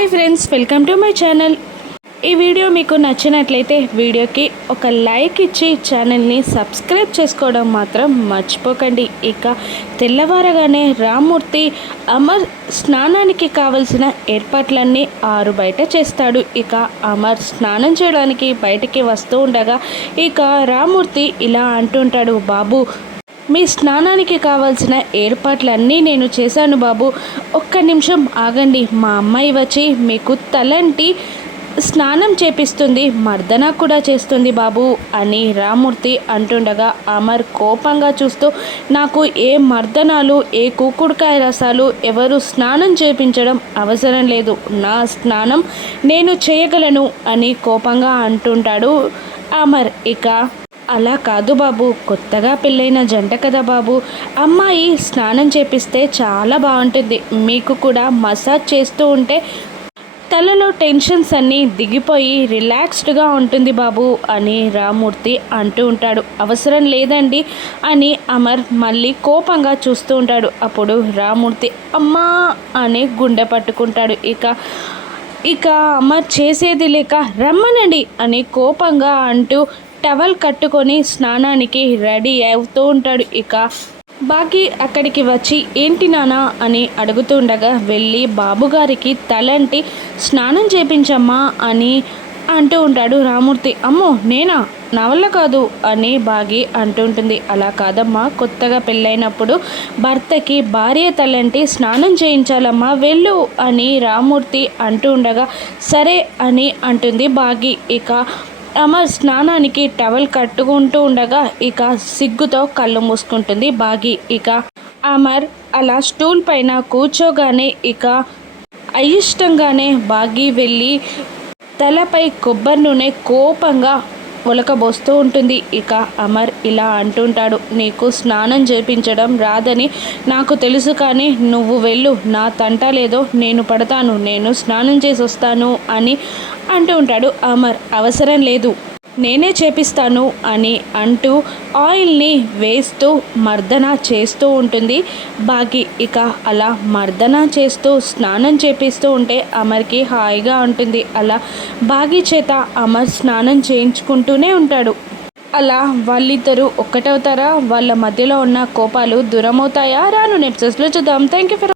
Hi friends welcome to my channel. ఈ video మీకు నచ్చినట్లయితే వీడియోకి ఒక లైక్ ఇచ్చి ఛానల్ని సబ్స్క్రైబ్ చేసుకోవడం మాత్రం మర్చిపోకండి. ఇక తెల్లవారగానే రామ్మూర్తి అమర్ స్నానానికి కావలసిన ఏర్పాట్లన్నీ ఆరు బయట చేస్తాడు. ఇక అమర్ స్నానం చేయడానికి బయటికి వస్తూ ఉండగా ఇక రామ్మూర్తి ఇలా అంటుంటాడు బాబు మీ స్నానానికి కావాల్సిన ఏర్పాట్లన్నీ నేను చేశాను బాబు. ఒక్క నిమిషం ఆగండి. మా అమ్మాయి వచ్చి మీకు తలంటి స్నానం చేపిస్తుంది. మర్దన కూడా చేస్తుంది బాబు అని రామూర్తి అంటుండగా అమర్ కోపంగా చూస్తూ నాకు ఏ మర్దనాలు ఏ కూకుడుకాయ రసాలు ఎవరు స్నానం చేపించడం అవసరం లేదు. నా స్నానం నేను చేయగలను అని కోపంగా అంటుంటాడు అమర్. ఇక అలా కాదు బాబు. కొత్తగా పెళ్ళైన జంట కదా బాబు. అమ్మాయి స్నానం చేపిస్తే చాలా బాగుంటుంది. మీకు కూడా మసాజ్ చేస్తూ ఉంటే తలలో టెన్షన్స్ అన్నీ దిగిపోయి రిలాక్స్డ్గా ఉంటుంది బాబు అని రామూర్తి అంటూ ఉంటాడు. అవసరం లేదండి అని అమర్ మళ్ళీ కోపంగా చూస్తూ ఉంటాడు. అప్పుడు రామూర్తి అమ్మా అని గుండె పట్టుకుంటాడు. ఇక ఇక అమర్ చేసేది లేక రమ్మనండి అని కోపంగా అంటూ టవల్ కట్టుకొని స్నానానికి రెడీ అవుతూ ఉంటాడు ఇక. బాకీ అక్కడికి వచ్చి ఏంటి నానా అని అడుగుతుండగా వెళ్ళి బాబుగారికి తలంటి స్నానం చేపించమ్మా అని అంటూ ఉంటాడు రామూర్తి. అమ్మో నేనా? నా వల్ల కాదు అని బాగి అంటుంటుంది. అలా కాదమ్మా కొత్తగా పెళ్ళైనప్పుడు భర్తకి భార్య తలంటి స్నానం చేయించాలమ్మా వెళ్ళు అని రామూర్తి అంటూ ఉండగా సరే అని అంటుంది బాగి. ఇక అమర్ స్నానానికి టవల్ కట్టుకుంటూ ఉండగా ఇక సిగ్గుతో కళ్ళు మూసుకుంటుంది బాగి. ఇక అమర్ అలా స్టూల్ పైన కూర్చోగానే ఇక అయిష్టంగానే బాగి వెళ్ళి తలపై కొబ్బరి నూనె కోపంగా ఒలకబోస్తూ ఉంటుంది. ఇక అమర్ ఇలా అంటుంటాడు నీకు స్నానం చేపించడం రాదని నాకు తెలుసు కానీ నువ్వు వెళ్ళు. నా తంట లేదో నేను పడతాను. నేను స్నానం చేసి వస్తాను అని అంటూ ఉంటాడు అమర్. అవసరం లేదు. నేనే చేపిస్తాను అని అంటూ ఆయిల్ని వేస్తూ మర్దన చేస్తూ ఉంటుంది. బాకీ ఇక అలా మర్దన చేస్తూ స్నానం చేపిస్తూ ఉంటే అమర్కి హాయిగా ఉంటుంది. అలా బాగి చేత అమర్ స్నానం చేయించుకుంటూనే ఉంటాడు. అలా వాళ్ళిద్దరూ ఒక్కటవుతారా? వాళ్ళ మధ్యలో ఉన్న కోపాలు దూరమవుతాయా? రాను నెప్సెస్లో చూద్దాం. Thank you for